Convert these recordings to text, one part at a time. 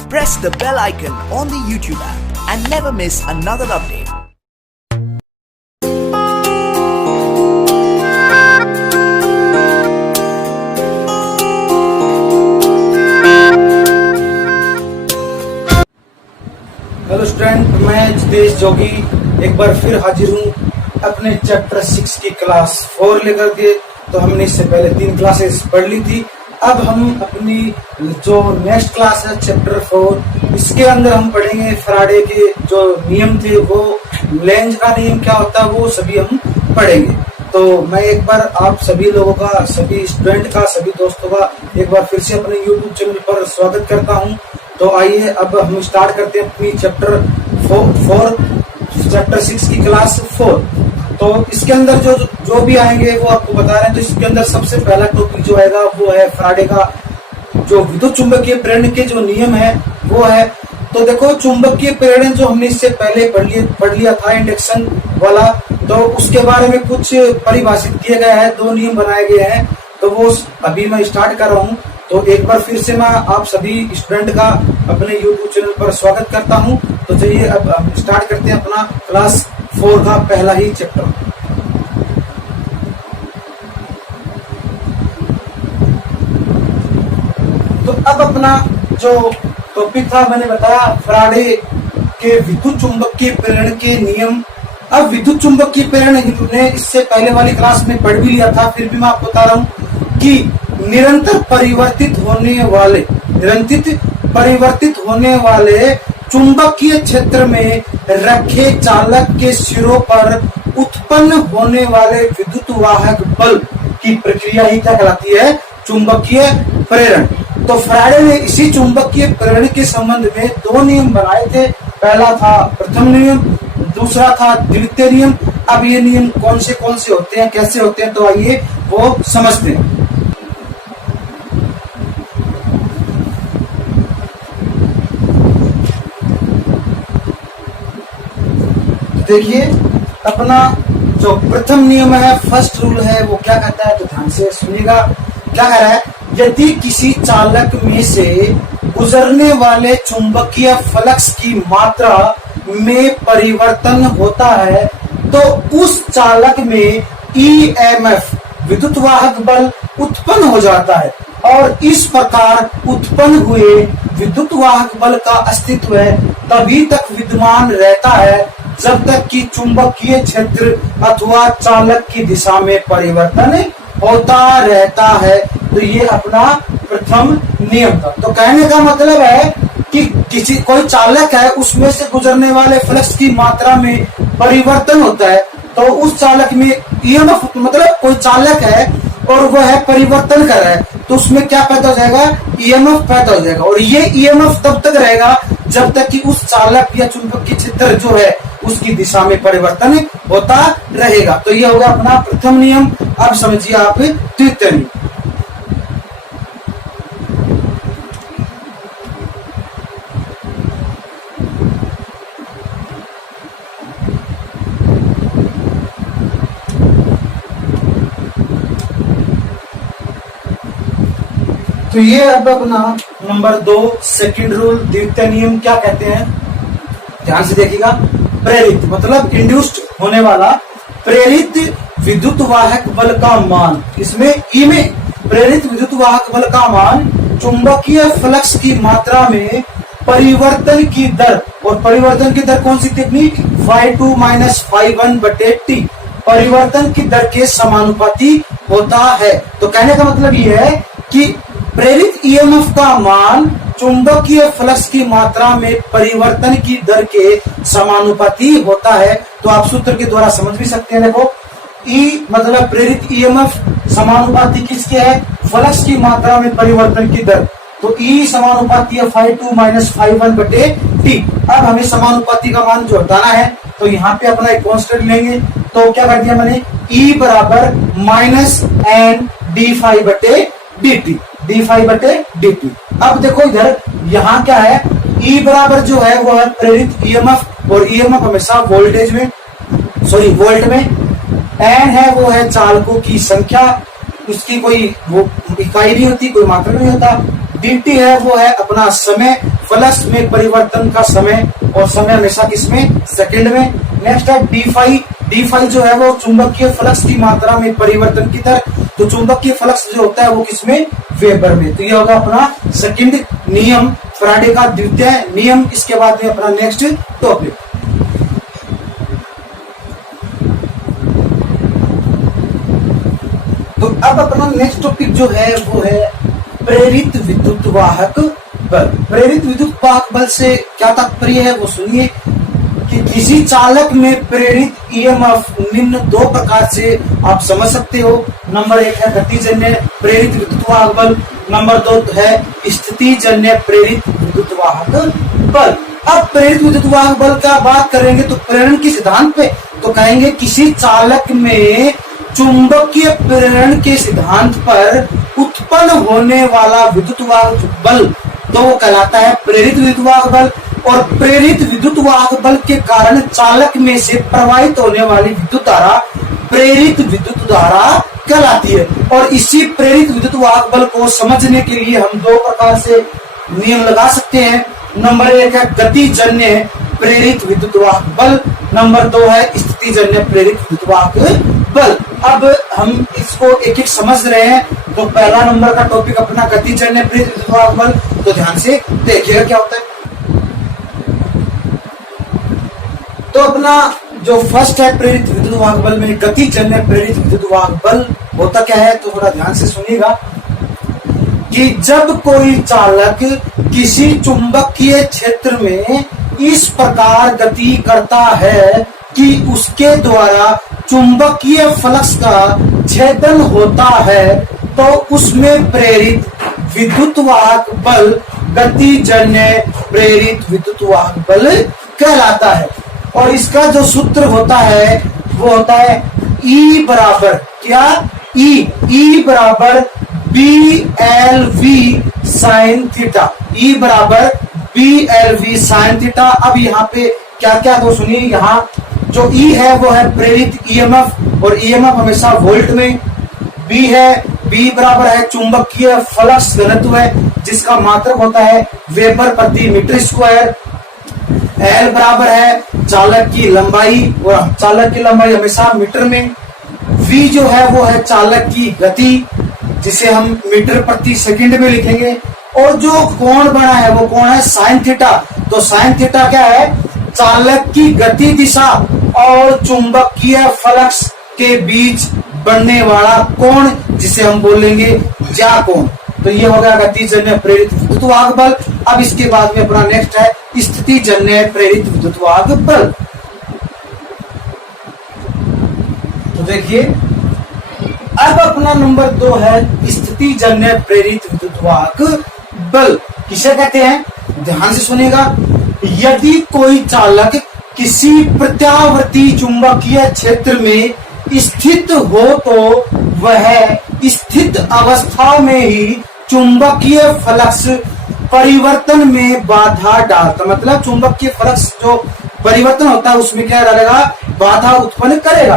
Press the bell icon on the YouTube app and never miss another update. Hello student, मैं जितेश जोगी एक बार फिर हाजिर हूँ अपने चैप्टर 6 की क्लास 4 लेकर के। तो हमने इससे पहले 3 क्लासेस पढ़ ली थी। अब हम अपनी जो नेक्स्ट क्लास है चैप्टर 4, इसके अंदर हम पढ़ेंगे फैराडे के जो नियम थे, वो लेंज का नियम क्या होता है वो सभी हम पढ़ेंगे। तो मैं एक बार आप सभी लोगों का, सभी स्टूडेंट का, सभी दोस्तों का एक बार फिर से अपने यूट्यूब चैनल पर स्वागत करता हूँ। तो आइए अब हम स्टार्ट करते हैं अपनी चैप्टर 6 की क्लास 4। तो इसके अंदर जो भी आएंगे वो आपको बता रहे हैं। तो इसके अंदर सबसे पहला टॉपिक जो आएगा वो है फैराडे का जो विद्युत चुंबकीय प्रेरण के जो नियम है वो है। तो देखो, चुंबकीय प्रेरण जो हमने इससे पहले पढ़ लिया था इंडक्शन वाला, तो उसके बारे में कुछ परिभाषित किया गया है, 2 नियम बनाए गए हैं। तो वो अभी मैं स्टार्ट कर रहा हूँ। तो एक बार फिर से मैं आप सभी स्टूडेंट का अपने YouTube चैनल पर स्वागत करता हूं। तो चलिए अब हम स्टार्ट करते हैं अपना क्लास 4 का पहला ही चैप्टर। तो अब अपना जो टॉपिक था मैंने बताया फैराडे के विद्युत चुंबकीय प्रेरण के नियम। अब विद्युत चुंबकीय प्रेरण हमने इससे पहले वाली क्लास में पढ़ भी लिया था, फिर भी मैं आपको बता रहा हूँ कि निरंतर परिवर्तित होने वाले चुंबकीय क्षेत्र में रखे चालक के सिरों पर उत्पन्न होने वाले विद्युत वाहक बल की प्रक्रिया ही क्या कहलाती है? चुंबकीय प्रेरण। तो फैराडे ने इसी चुंबकीय प्रेरण के संबंध में 2 नियम बनाए थे। पहला था प्रथम नियम, दूसरा था द्वितीय नियम। अब ये नियम कौन से होते हैं, कैसे होते हैं, तो आइए वो समझते हैं। देखिए, अपना जो प्रथम नियम है, फर्स्ट रूल है, वो क्या कहता है, तो ध्यान से सुनिएगा। क्या कह रहा है? यदि किसी चालक में से गुजरने वाले चुंबकीय फ्लक्स की मात्रा में परिवर्तन होता है तो उस चालक में ईएमएफ विद्युत वाहक बल उत्पन्न हो जाता है, और इस प्रकार उत्पन्न हुए विद्युत वाहक बल का अस्तित्व तभी तक विद्यमान रहता है जब तक कि चुंबकीय क्षेत्र अथवा चालक की दिशा में परिवर्तन होता रहता है। तो ये अपना प्रथम नियम था। तो कहने का मतलब है कि कोई चालक है, उसमें से गुजरने वाले फ्लक्स की मात्रा में परिवर्तन होता है, तो उस चालक में ईएमएफ, मतलब कोई चालक है और वह है परिवर्तन कर रहा है, तो उसमें क्या पैदा हो जाएगा? ईएमएफ पैदा हो जाएगा। और ये ईएमएफ तब तक रहेगा जब तक कि उस चालक या चुंबकीय क्षेत्र जो है उसकी दिशा में परिवर्तन होता रहेगा। तो ये होगा अपना प्रथम नियम। अब समझिए आप द्वितीय नियम। तो ये अब अपना नंबर 2 सेकंड रूल, द्वितीय नियम क्या कहते हैं, ध्यान से देखिएगा। प्रेरित मतलब इंड्यूस्ड होने वाला प्रेरित विद्युत वाहक बल का मान, इसमें ई में प्रेरित विद्युत वाहक बल का मान चुंबकीय फ्लक्स की मात्रा में परिवर्तन की दर, और परिवर्तन की दर कौन सी थी? phi2 माइनस phi1 बटे t, परिवर्तन की दर के समानुपाती होता है। तो कहने का मतलब ये है कि प्रेरित ईएमएफ का मान चुंबकीय फ्लक्स की मात्रा में परिवर्तन की दर के समानुपाती होता है। तो आप सूत्र के द्वारा समझ भी सकते हैं। देखो, ई मतलब प्रेरित ईएमएफ समानुपाती किसके है? फ्लक्स की मात्रा में परिवर्तन की दर। तो ई समानुपाती है phi2 माइनस phi1 बटे t। अब हमें समानुपाती का मान जो हटाना है, तो यहाँ पे अपना एक कांस्टेंट लेंगे। तो क्या कर दिया मैंने? ई बराबर माइनस एन डी फाई बटे dt। अब देखो इधर, यहाँ क्या है? E बराबर जो है वो है प्रेरित ईएमएफ, और ईएमएफ हमेशा वोल्ट में। n है वो है चालकों की संख्या, उसकी कोई वो इकाई नहीं होती, कोई मात्रा नहीं होता। dt है वो है अपना समय, फ्लक्स में परिवर्तन का समय, और समय हमेशा किसमें, सेकंड में। नेक्स्ट है डी फाई जो है वो चुंबकीय फ्लक्स की मात्रा में परिवर्तन की दर, तो चुंबकीय फ्लक्स जो होता है वो किसमें, वेबर में। तो ये होगा अपना सेकंड नियम, फैराडे का द्वितीय नियम। इसके बाद में अपना नेक्स्ट टॉपिक, तो अब अपना नेक्स्ट टॉपिक जो है वो है प्रेरित विद्युत वाहक बल। प्रेरित विद्युत वाहक बल से क्या तात्पर्य है वो सुनिए कि किसी चालक में प्रेरित ईएमएफ निम्न दो प्रकार से आप समझ सकते हो। नंबर 1 है गतिजन्य प्रेरित विद्युत वाहक बल, नंबर 2 है स्थितिजन्य प्रेरित विद्युत वाहक बल। अब प्रेरित विद्युत वाहक बल का बात करेंगे तो प्रेरण के सिद्धांत पे तो कहेंगे किसी चालक में चुंबकीय प्रेरण के सिद्धांत पर उत्पन्न होने वाला विद्युत वाहक बल तो वो कहलाता है प्रेरित विद्युत वाहक बल। और प्रेरित विद्युत वाहक बल के कारण चालक में से प्रवाहित होने वाली विद्युत धारा प्रेरित विद्युत धारा कहलाती है। और इसी प्रेरित विद्युत वाहक बल को समझने के लिए हम दो प्रकार से नियम लगा सकते हैं। नंबर 1 है गतिजन्य प्रेरित विद्युत वाहक बल, नंबर 2 है स्थितिजन्य प्रेरित विद्युत वाहक बल। अब हम इसको एक एक समझ रहे हैं। तो पहला नंबर का टॉपिक अपना गतिजन्य प्रेरित विद्युत वाहक बल, तो ध्यान से देखिएगा क्या होता है। तो अपना जो फर्स्ट है प्रेरित विद्युत वाहक बल में गतिजन्य प्रेरित विद्युत वाहक बल होता क्या है, तो थोड़ा ध्यान से सुनिएगा कि जब कोई चालक किसी चुंबकीय क्षेत्र में इस प्रकार गति करता है कि उसके द्वारा चुंबकीय फ्लक्स का छेदन होता है तो उसमें प्रेरित विद्युत वाहक बल गतिजन्य प्रेरित विद्युत वाहक बल कहलाता है। और इसका जो सूत्र होता है वो होता है E बराबर क्या, E बराबर BLV साइन थीटा, E बराबर BLV साइन थीटा। अब यहाँ पे क्या क्या तो सुनिए, यहाँ जो E है वो है प्रेरित ईएमएफ और ईएमएफ हमेशा वोल्ट में। B है, B बराबर है चुंबकीय फ्लक्स घनत्व है जिसका मात्रक होता है वेबर प्रति मीटर स्क्वायर। L बराबर है चालक की लंबाई और चालक की लंबाई हमेशा मीटर में। V जो है वो है चालक की गति जिसे हम मीटर प्रति सेकंड में लिखेंगे। और जो कोण बना है वो कोण है साइन थीटा। तो साइन थीटा क्या है, चालक की गति दिशा और चुंबकीय फ्लक्स के बीच बनने वाला कोण जिसे हम बोलेंगे ज्या कोण। तो ये हो गया गतिजन्य प्रेरित विद्युत वाहक बल। अब इसके बाद में अपना नेक्स्ट है स्थितिजन्य प्रेरित विद्युत वाहक बल। तो देखिए अब अपना नंबर 2 है स्थितिजन्य प्रेरित विद्युत वाहक बल। किसे कहते हैं, ध्यान से सुनिएगा। यदि कोई चालक किसी प्रत्यावर्ती चुंबकीय क्षेत्र में स्थित हो तो वह स्थित अवस्था में ही चुंबकीय फ्लक्स परिवर्तन में बाधा डालता, मतलब चुंबकीय फ्लक्स जो परिवर्तन होता है उसमें क्या डालेगा, बाधा उत्पन्न करेगा।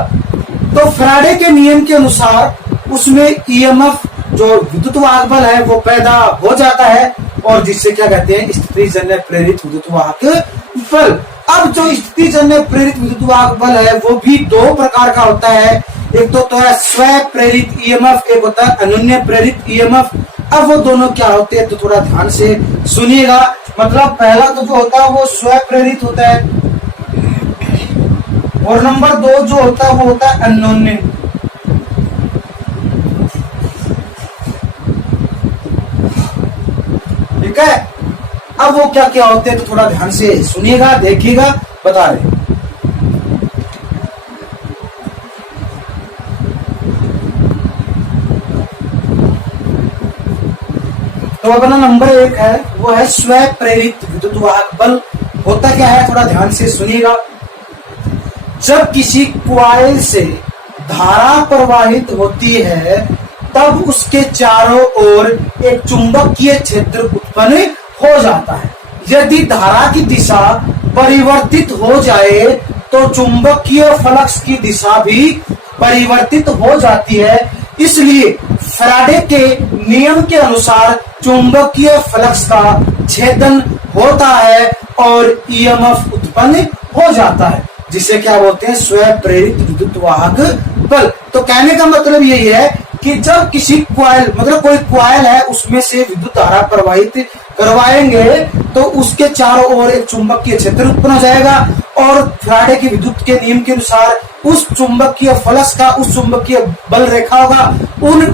तो फैराडे के नियम के अनुसार उसमें ईएमएफ जो विद्युत वाहक बल है वो पैदा हो जाता है और जिससे क्या कहते हैं स्थितिजन्य प्रेरित विद्युत वाहक बल। अब जो स्थितिजन्य प्रेरित विद्युत वाहक बल है वो भी दो प्रकार का होता है। एक तो है स्व प्रेरित ईएमएफ, एक होता है अनन्य प्रेरित ईएमएफ। अब वो दोनों क्या होते हैं तो थोड़ा ध्यान से सुनिएगा। मतलब पहला तो जो होता है वो स्व प्रेरित होता है और नंबर 2 जो होता है वो होता है अनन्य। ठीक है, अब वो क्या क्या होते हैं तो थोड़ा ध्यान से सुनिएगा, देखिएगा, बता रहे। तो अपना नंबर 1 है वो है स्व प्रेरित विद्युत वाहक बल। होता क्या है थोड़ा ध्यान से सुनिएगा। जब किसी क्वाइल से धारा प्रवाहित होती है तब उसके चारों ओर एक चुंबकीय क्षेत्र उत्पन्न हो जाता है। यदि धारा की दिशा परिवर्तित हो जाए तो चुंबकीय फ्लक्स की दिशा भी परिवर्तित हो जाती है। इसलिए फैराडे के नियम के अनुसार चुंबकीय फ्लक्स का छेदन होता है और ईएमएफ उत्पन्न हो जाता है, जिसे क्या बोलते हैं, स्वयं प्रेरित विद्युत वाहक बल। तो कहने का मतलब यही है कि जब किसी कॉइल, मतलब कोई कॉइल है, उसमें से विद्युत धारा प्रवाहित करवाएंगे तो उसके चारों ओर एक चुंबकीय क्षेत्र उत्पन्न हो जाएगा और फैराडे की विद्युत के नियम के अनुसार उस चुंबकीय फलक का, उस चुंबकीय बल रेखा होगा, उन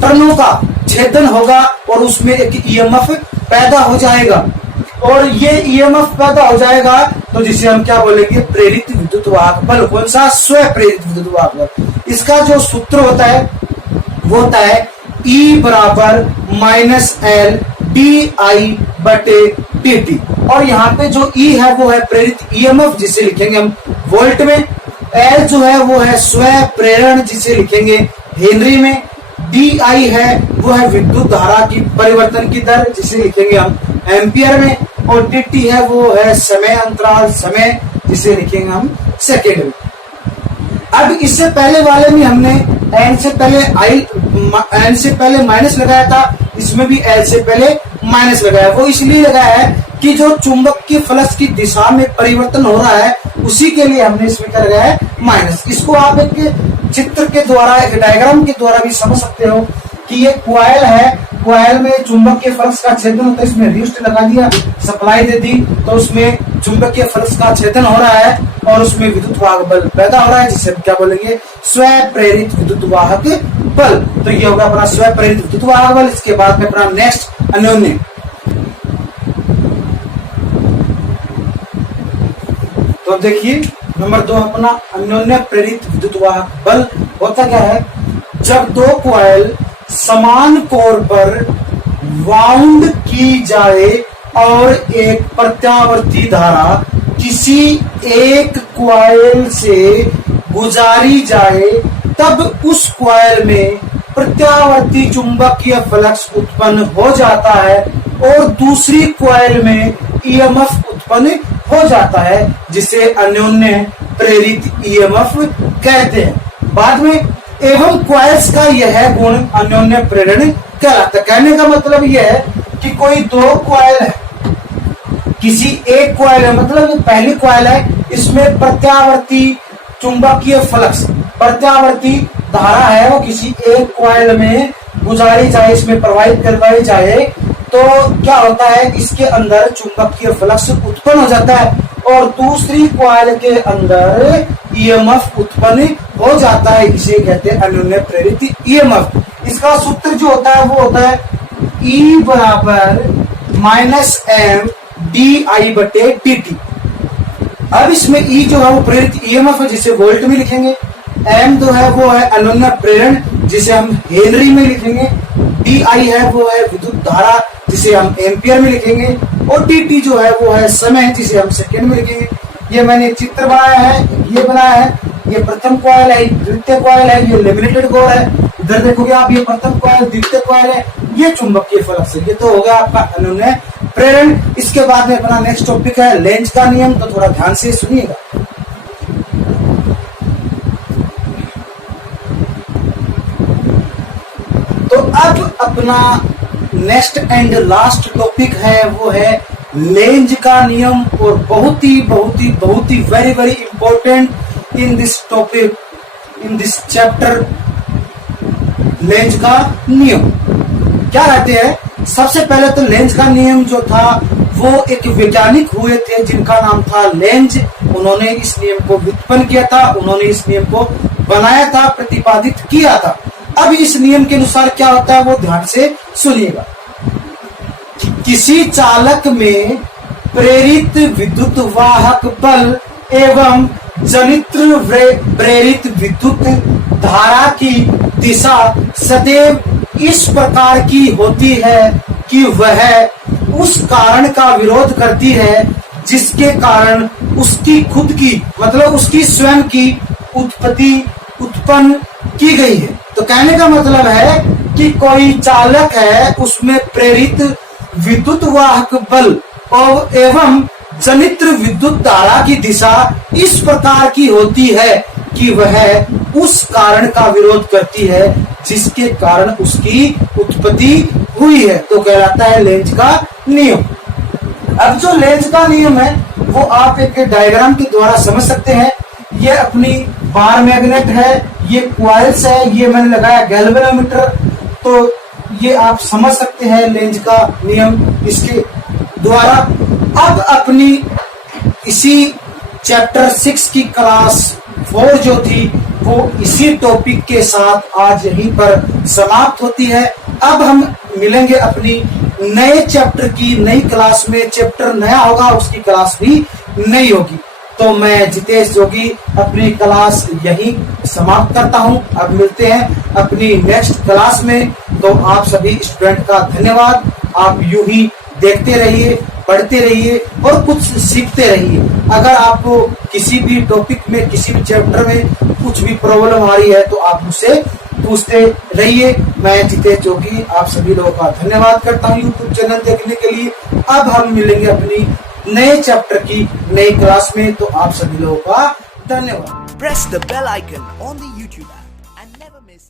टर्नों का छेदन होगा और उसमें एक ईएमएफ पैदा हो जाएगा। और ये ईएमएफ पैदा हो जाएगा तो जिसे हम क्या बोलेंगे, प्रेरित विद्युत वाहक बल। कौन सा, स्वयं प्रेरित विद्युत वाहक बल। इसका जो सूत्र होता है वो होता है E बराबर -L DI/dt। और यहाँ पे जो E है वो है प्रेरित ईएमएफ, जिसे लिखेंगे हम वोल्ट में। L जो है वो है स्वयं प्रेरण, जिसे लिखेंगे हेनरी में। DI है वो है विद्युत धारा की परिवर्तन की दर, जिसे लिखेंगे हम एम्पियर में। और dt है वो है समय अंतराल, समय, जिसे लिखेंगे हम सेकेंड में। अब इससे पहले वाले में हमने n से पहले माइनस लगाया था, इसमें भी l से पहले माइनस लगाया। वो इसलिए लगाया है कि जो चुंबकीय फ्लक्स की दिशा में परिवर्तन हो रहा है उसी के लिए हमने इसमें क्या लगाया है, माइनस। इसको आप एक चित्र के द्वारा, एक डायग्राम के द्वारा भी समझ सकते हो कि ये कॉइल है, कॉइल में चुंबकीय फ्लक्स का छेदन होता है, इसमें रेजिस्टेंस लगा दिया, सप्लाई दे दी, तो उसमें चुंबकीय फ्लक्स का छेदन हो रहा है और उसमें विद्युत वाहक बल पैदा हो रहा है, जिसे हम क्या बोलेंगे, स्वयं प्रेरित विद्युत वाहक बल। तो ये होगा अपना स्वयं प्रेरित विद्युत वाहक बल। इसके बाद में अपना नेक्स्ट अन्योन्य। तो अब देखिए नंबर 2 अपना अन्योन्य प्रेरित विद्युत वाहक बल होता क्या है, जब दो कॉइल समान कोर पर वाउंड की जाए और एक प्रत्यावर्ती धारा किसी एक कॉइल से गुजारी जाए, तब उस कॉइल में प्रत्यावर्ती चुंबकीय फ्लक्स उत्पन्न हो जाता है और दूसरी कॉइल में ईएमएफ उत्पन्न हो जाता है, जिसे अन्योन्य प्रेरित ईएमएफ कहते हैं। बाद में एवं कॉइल्स का यह गुण अन्योन्य प्रेरण कहलाता है। कहने का मतलब यह है कि कोई दो कॉइल है, किसी एक कॉइल है, मतलब पहली कॉइल है, इसमें प्रत्यावर्ती चुंबकीय फ्लक्स, प्रत्यावर्ती धारा है, वो किसी एक कॉइल में गुजारी जाए, इसमें प्रवाहित करवाई जाए, तो क्या होता है, इसके अंदर चुंबकीय फ्लक्स उत्पन्न हो जाता है और दूसरी कॉइल के अंदर ईएमएफ उत्पन्न हो जाता है। इसे कहते हैं अन्योन्य प्रेरित ईएमएफ। इसका सूत्र जो होता है वो होता है E बराबर -M DI/dt। अब इसमें E जो है वो प्रेरित ईएमएफ है, जिसे वोल्ट में लिखेंगे। M जो है वो है अन्योन्य प्रेरण, जिसे हम हेनरी में लिखेंगे। DI है वो है विद्युत धारा, जिसे हम एम्पियर में लिखेंगे। और dt जो है वो है समय, जिसे हम सेकेंड में लिखेंगे। ये मैंने चित्र बनाया है, ये बनाया है, ये प्रथम कॉइल है, द्वितीय कॉइल है, ये लेमिनेटेड कोर है। इधर देखोगे आप, ये प्रथम कॉइल, द्वितीय कॉइल है, ये चुंबकीय फ्लक्स है। ये तो हो गया आपका अन्योन्य प्रेरण। इसके बाद में अपना नेक्स्ट टॉपिक है लेंज का नियम, तो थोड़ा ध्यान से सुनिएगा। तो अब अपना नेक्स्ट एंड लास्ट टॉपिक है वो है लेंज का नियम, और बहुत ही very very important in this topic, in this chapter, Lenz का नियम। क्या कहते हैं, सबसे पहले तो लेंज का नियम जो था वो एक वैज्ञानिक हुए थे जिनका नाम था लेंज। उन्होंने इस नियम को व्युत्पन्न किया था, उन्होंने इस नियम को बनाया था, प्रतिपादित किया था। अब इस नियम के अनुसार क्या होता है वो ध्यान से सुनिएगा। किसी चालक में प्रेरित विद्युत वाहक बल एवं जनित्र प्रेरित विद्युत धारा की दिशा सदैव इस प्रकार की होती है कि वह उस कारण का विरोध करती है जिसके कारण उसकी खुद की, मतलब उसकी स्वयं की उत्पत्ति उत्पन्न की गई है। तो कहने का मतलब है कि कोई चालक है, उसमें प्रेरित विद्युत वाहक बल और एवं जनित्र विद्युत धारा की दिशा इस प्रकार की होती है कि वह उस कारण का विरोध करती है जिसके कारण उसकी उत्पत्ति हुई है, तो कहलाता है लेंज का नियम। अब जो लेंज का नियम है वो आप एक डायग्राम के द्वारा समझ सकते हैं। ये अपनी बार मैग्नेट है, ये क्वाइल्स है, ये मैंने लगाया गैल्वेनोमीटर। तो ये आप समझ सकते हैं लेंज का नियम इसके द्वारा। अब अपनी इसी चैप्टर 6 की क्लास 4 जो थी वो इसी टॉपिक के साथ आज यहीं पर समाप्त होती है। अब हम मिलेंगे अपनी नए चैप्टर की नई क्लास में। चैप्टर नया होगा, उसकी क्लास भी नई होगी। तो मैं जितेश जोगी अपनी क्लास यहीं समाप्त करता हूं। अब मिलते हैं अपनी नेक्स्ट क्लास में। तो आप सभी स्टूडेंट का धन्यवाद। आप यूं ही देखते रहिए, पढ़ते रहिए और कुछ सीखते रहिए। अगर आपको किसी भी टॉपिक में, किसी भी चैप्टर में कुछ भी प्रॉब्लम आ रही है तो आप मुझसे पूछते रहिए। मैं जितेश जोगी आप सभी लोगों का धन्यवाद करता हूं यूट्यूब चैनल देखने के लिए। अब हम मिलेंगे अपनी नए चैप्टर की नई क्लास में। तो आप सभी लोगों का धन्यवाद। Press the bell icon on the YouTube app and never miss